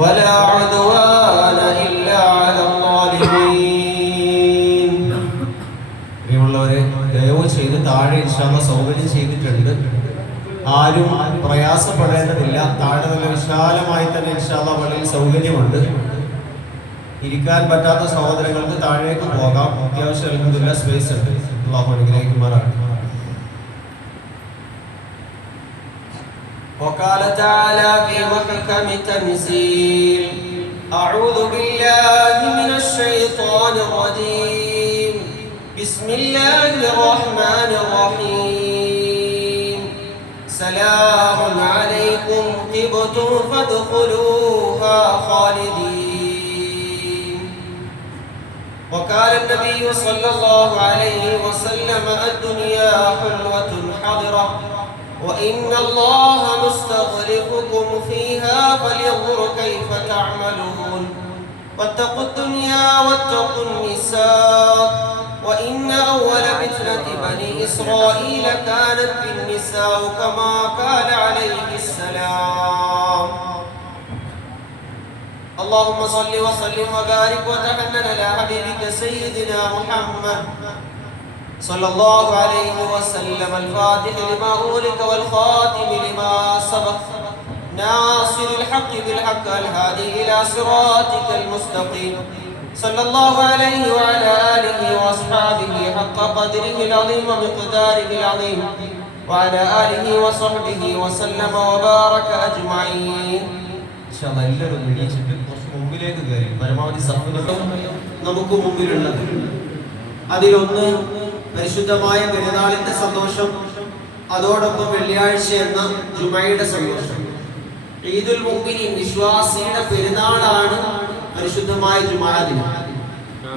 ولا عدوان إلا على الظالمين. പ്രിയമുള്ളവരെ, ദയവ് ചെയ്ത് താഴെ ഇൻഷാല്ലാഹ് സൗകര്യം ചെയ്തിട്ടുണ്ട്. ആരും പ്രയാസപ്പെടേണ്ടതില്ല. താഴെ നല്ല വിശാലമായി തന്നെ ഇൻഷാല്ലാഹ് പള്ളിയിൽ സൗകര്യമുണ്ട്. ഇരിക്കാൻ പറ്റാത്ത സഹോദരങ്ങൾക്ക് താഴേക്ക് പോകാം. അത്യാവശ്യം അൽഹംദുലില്ലാഹ് സ്പേസ് ഉണ്ട്. അല്ലാഹു അനുഗ്രഹിക്കുമാറാകട്ടെ. وقال تعالى في محكم تنزيل: أعوذ بالله من الشيطان الرجيم. بسم الله الرحمن الرحيم. سلام عليكم طبتم فادخلوها خالدين. وقال النبي صلى الله عليه وسلم: الدنيا حلوة حاضرة وإن الله مستخلفكم فيها فلينظر كيف تعملون. واتقوا الدنيا واتقوا النساء وإن أول فتنة بني إسرائيل كانت في النساء كما قال عليه السلام. اللهم صل وسلم وبارك وتحنن على حبيبك سيدنا محمد صلى الله عليه وسلم الفاتح لما أغلق والخاتم لما سبق ناصر الحق بالحق الهادي إلى صراطك المستقيم صلى الله عليه وعلى آله وأصحابه حق قدره العظيم ومقداره العظيم وعلى آله وصحبه وسلم وبارك أجمعين. إن شاء الله എല്ലാവരും എണീച്ചിട്ട് കുറച്ച് മുമ്പിലേക്ക് കയറി പരമാവധി സഹോദരങ്ങളും നമുക്ക് മുമ്പിലുള്ളത്. അതിലൊന്ന് പരിശുദ്ധമായ പെരുന്നാളിന്റെ സന്തോഷം, അതോടൊപ്പം വെള്ളിയാഴ്ച എന്ന ജുമയുടെ സന്തോഷം. ഈദുൽ മുഅ്മിനീൻ വിശ്വാസിയുടെ പെരുന്നാളാണ് പരിശുദ്ധമായ ജുമാ ദിനം.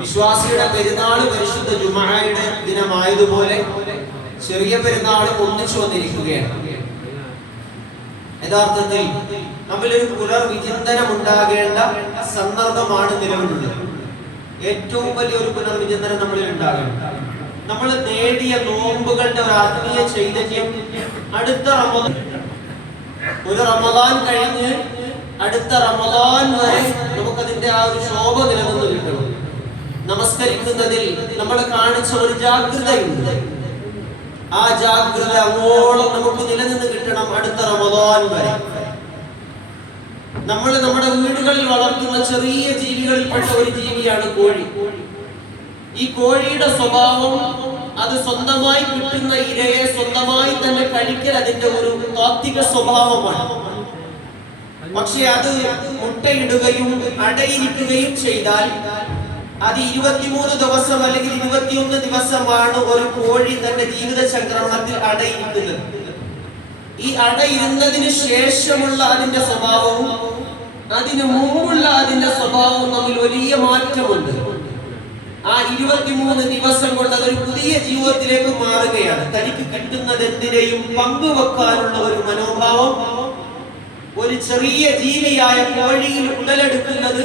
വിശ്വാസിയുടെ പെരുന്നാൾ പരിശുദ്ധ ജുമായുടെ ദിനമായതുപോലെ ചെറിയ പെരുന്നാൾ ഒന്നിച്ചു വന്നിരിക്കുകയാണ്. യഥാർത്ഥത്തിൽ നമ്മളിൽ പുനർവിചിന്തനം ഉണ്ടാകേണ്ട സന്ദർഭമാണ് നിലവിലുള്ളത്. ഏറ്റവും വലിയൊരു പുനർവിചിന്തനം നമ്മളിൽ ഉണ്ടാകണം. നമ്മൾ നേടിയ നോമ്പുകളുടെ ഒരു ആത്മീയ ചൈതന്യം അടുത്ത ഒരു റമദാൻ കഴിഞ്ഞ് അടുത്ത റമദാൻ വരെ നമുക്കതിന്റെ ആ ഒരു ശോഭ നിലനിന്ന് കിട്ടണം. നമസ്കരിക്കുന്നതിൽ നമ്മൾ കാണിച്ച ഒരു ജാഗ്രതയുണ്ട്. ആ ജാഗ്രത അങ്ങോളം നമുക്ക് നിലനിന്ന് കിട്ടണം അടുത്ത റമദാൻ വരെ. നമ്മൾ നമ്മുടെ വീടുകളിൽ വളർത്തുന്ന ചെറിയ ജീവികളിൽപ്പെട്ട ഒരു ജീവിയാണ് കോഴി. ഈ കോഴിയുടെ സ്വഭാവം, അത് സ്വന്തമായി കിട്ടുന്ന ഇരയെ സ്വന്തമായി തന്നെ കഴിക്കൽ അതിന്റെ ഒരു താത്വിക സ്വഭാവമാണ്. പക്ഷെ അത് മുട്ടയിടുകയും അടയിരിക്കുകയും ചെയ്താൽ അത് 23 ദിവസം അല്ലെങ്കിൽ 21 ദിവസമാണ് ഒരു കോഴി തന്റെ ജീവിത ചക്രമത്തിൽ അടയിരിക്കുന്നത്. ഈ അടയിരുന്നതിന് ശേഷമുള്ള അതിന്റെ സ്വഭാവവും അതിനു മുമ്പുള്ള അതിന്റെ സ്വഭാവവും തമ്മിൽ വലിയ മാറ്റമുണ്ട്. ആ 23 ദിവസം കൊണ്ട് അതൊരു പുതിയ ജീവിതത്തിലേക്ക് മാറുകയാണ്. തനിക്ക് കിട്ടുന്നത് എന്തിനേയും പങ്കുവെക്കാനുള്ള ഒരു മനോഭാവം ഒരു ചെറിയ ജീവിയായ കോഴിയിൽ ഉടലെടുക്കുന്നത്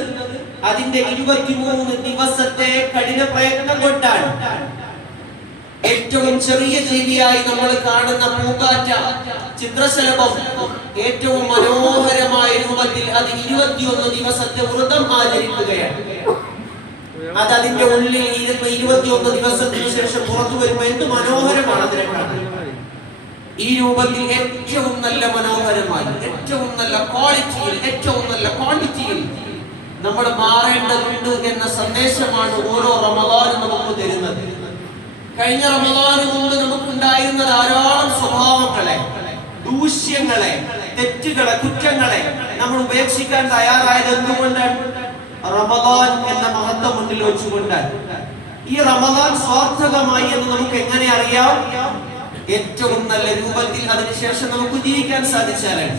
അതിന്റെ 23 ദിവസത്തെ കഠിന പ്രയത്നം കൊണ്ടാണ്. ഏറ്റവും ചെറിയ ജീവിയായി നമ്മൾ കാണുന്ന പൂക്കാറ്റ, ചിത്രശലഭം ഏറ്റവും മനോഹരമായ രൂപത്തിൽ അത് 21 ദിവസത്തെ വ്രതം ആചരിക്കുകയാണ്. അത് അതിന്റെ ഉള്ളിൽ ഇരുന്ന് 21 ദിവസത്തിന് ശേഷം പുറത്തു വരുമ്പോൾ എന്ത് മനോഹരമാണ് അതിനെ കാണാൻ. ഈ രൂപത്തിൽ ഏറ്റവും നല്ല മനോഹരമായി, ഏറ്റവും നല്ല ക്വാളിറ്റിയിൽ, ഏറ്റവും നല്ല ക്വാണ്ടിറ്റിയിൽ നമ്മൾ മാറേണ്ടതുണ്ട് എന്ന സന്ദേശമാണ് ഓരോ റമദാനും നമുക്ക് തരുന്നത്. കഴിഞ്ഞ റമദാന് മുമ്പ് നമുക്കുണ്ടായിരുന്ന ധാരാളം സ്വഭാവങ്ങളെ, ദൂഷ്യങ്ങളെ, തെറ്റുകളെ, കുറ്റങ്ങളെ നമ്മൾ ഉപേക്ഷിക്കാൻ തയ്യാറായത് എന്തുകൊണ്ടാണ്? റമദാൻ എന്ന മഹത്വം മുന്നിൽ വെച്ചുകൊണ്ടാണ്. ഈ റമദാൻ സ്വാർത്ഥകമായി എന്ന് നമുക്ക് എങ്ങനെ അറിയാം? ഏറ്റവും നല്ല രൂപത്തിൽ അതിനുശേഷം നമുക്ക് ജീവിക്കാൻ സാധിച്ചാലാണ്.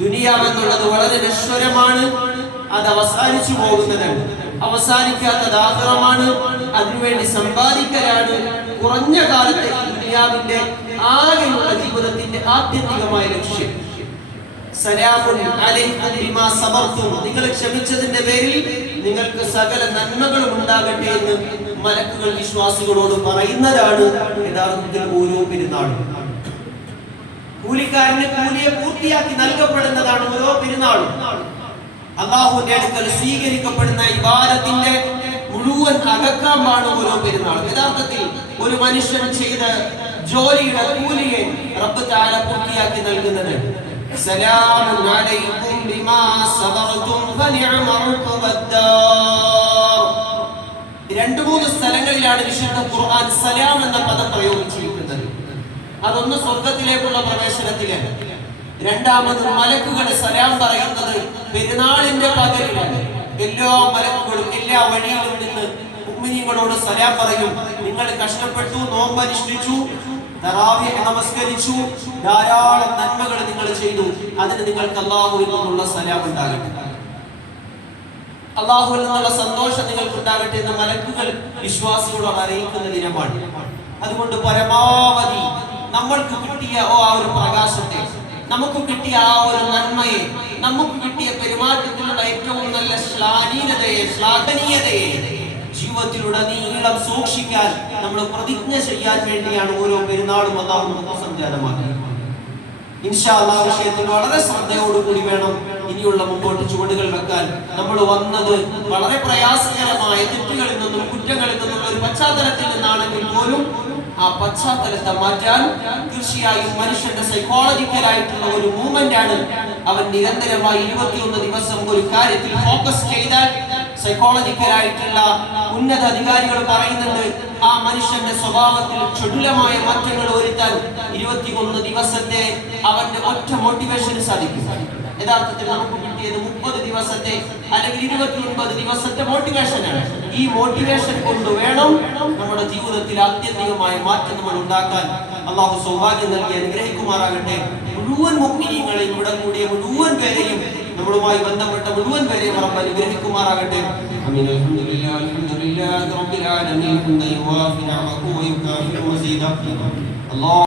ദുനിയാവെന്നുള്ളത് വളരെ നശ്വരമാണ്, അത് അവസാനിച്ചു പോകുന്നതാണ്. അവസാനിക്കാത്തത് ആഖിറമാണ്, അതിനുവേണ്ടി സമ്പാദിക്കലാണ് കുറഞ്ഞ കാലത്തെ ദുനിയാവിന്റെ ആകെയുള്ള ജീവിതത്തിന്റെ ആത്യന്തികമായ ലക്ഷ്യം. സലാമുൻ അലൈക്കും ബിമാ സബർതും, നിങ്ങൾ ക്ഷമിച്ചതിന്റെ പേരിൽ നിങ്ങൾക്ക് സകല നന്മകളും ഉണ്ടാകട്ടെ എന്ന് മലക്കുകൾ വിശ്വാസികളോട് പറയുന്നതാണ് യഥാർത്ഥത്തിൽ ഓരോ പെരുന്നാളും. കൂലിക്കാരന് കൂലിയെ പൂർത്തിയാക്കി നൽകപ്പെടുന്നതാണ് ഓരോ പെരുന്നാളും. അള്ളാഹുവിന്റെ അടുക്കൽ സ്വീകരിക്കപ്പെടുന്ന ഇബാദത്തിന്റെ മുഴുവൻ അകക്കാമാണ് ഓരോ പെരുന്നാൾ. യഥാർത്ഥത്തിൽ ഒരു മനുഷ്യൻ ചെയ്ത ജോലിയുടെ കൂലിയെ റബ്ബ് തആല പൂർത്തിയാക്കി നൽകുന്നത് സലാമുൻ അലൈക്കും ബിമാ സബർതും ഫനിഅമ ഉഖബദ്ദാർ. രണ്ട് മൂന്ന് സ്ഥലങ്ങളിലാണ് വിശുദ്ധ ഖുർആൻ സലാം എന്ന പദം പ്രയോഗിച്ചിരിക്കുന്നത്. അതൊന്ന് സ്വർഗ്ഗത്തിലേക്കുള്ള പ്രവേശനത്തിലാണ്. രണ്ടാമത് മലക്കുകൾ സലാം പറയുന്നത് പെരുന്നാളിന്റെ പകലിലാണ്. എല്ലാ മലക്കുകളും എല്ലാ വഴിയിലും നിന്ന് മുഅ്മിനീങ്ങളോട് സലാം പറയും. നിങ്ങൾ കഷ്ടപ്പെട്ടു, നോമ്പനുഷ്ഠിച്ചു, തറാവീഹ് നമസ്കരിച്ചു, ധാരാളം നന്മകൾ നിങ്ങൾ ചെയ്തു, അതിന് നിങ്ങൾക്ക് അല്ലാഹുവിൽ നിന്നുള്ള സലാം ഉണ്ടാകട്ടെ, അല്ലാഹുവിൽ നിന്നുള്ള സന്തോഷം നിങ്ങൾക്ക് ഉണ്ടാകട്ടെ എന്ന് മലക്കുകൾ വിശ്വാസികളോട് അറിയിക്കുന്ന ദിനമാണ്. അതുകൊണ്ട് പരമാവധി നമ്മൾക്ക് കിട്ടിയ ആ ഒരു പ്രകാശത്തെ, നമുക്ക് കിട്ടിയ ആ ഒരു നന്മയെ, നമുക്ക് കിട്ടിയ പെരുമാറ്റത്തിലുള്ള ഏറ്റവും നല്ല ശ്ലാഘനീയതയെ ജീവിതത്തിലുടനീളം സൂക്ഷിക്കാൻ നമ്മൾ പ്രതിജ്ഞ ചെയ്യാൻ വേണ്ടിയാണ് ഓരോ പെരുന്നാളും അല്ലാഹു നമുക്ക് സംജാതമാക്കിയത്. ഇൻഷാ അല്ലാഹ് വിഷയത്തിൽ വളരെ ശ്രദ്ധയോടുകൂടി വേണം ഇനിയുള്ള മുമ്പോട്ട് ചുവടുകൾ വെക്കാൻ. നമ്മൾ വന്നത് വളരെ പ്രയാസകരമായ തെറ്റുകളിൽ നിന്നും കുറ്റങ്ങളിൽ നിന്നുള്ള ഒരു പശ്ചാത്തലത്തിൽ നിന്നാണെങ്കിൽ പോലും ആ പശ്ചാത്തലത്തെ മാറ്റാൻ തീർച്ചയായും മനുഷ്യന്റെ സൈക്കോളജിക്കലായിട്ടുള്ള ഒരു മൂവ്മെന്റ് ആണ്. അവൻ നിരന്തരമായി 21 ദിവസം ഒരു കാര്യത്തിൽ ഫോക്കസ് ചെയ്താൽ സൈക്കോളജിക്കലായിട്ടുള്ള ഉന്നത അധികാരികൾ പറയുന്നുണ്ട്, ആ മനുഷ്യന്റെ സ്വഭാവത്തിൽ ചടുലമായ മാറ്റങ്ങൾ വരുത്താൻ 21 ദിവസത്തെ അവന്റെ ഒറ്റ മോട്ടിവേഷന് സാധിക്കും. യഥാർത്ഥത്തിൽ നമുക്ക് കിട്ടിയത് 30 ദിവസത്തെ അല്ലെങ്കിൽ 29 ദിവസത്തെ മോട്ടിവേഷനാണ്. ഈ മോട്ടിവേഷൻ കൊണ്ട് വേണം നമ്മുടെ ജീവിതത്തിൽ ആത്യന്തികമായ മാറ്റം നമ്മൾ ഉണ്ടാക്കാൻ. അല്ലാഹു സൗഭാഗ്യം നൽകി അനുഗ്രഹിക്കുമാറാകട്ടെ. മുഴുവൻ മുഅ്മിനീങ്ങളെയും, ഇവിടെ കൂടിയ മുഴുവൻ പേരെയും, നമ്മളുമായി ബന്ധപ്പെട്ട മുഴുവൻ പേരെയും റബ്ബ് അനുഗ്രഹിക്കുമാറാകട്ടെ. ആമീൻ. അൽഹംദുലില്ലാഹി റബ്ബിൽ ആലമീൻ. ഹംദൻ യുവാഫി നിഅമഹു വയുകാഫി മസീദ. അല്ലാഹ്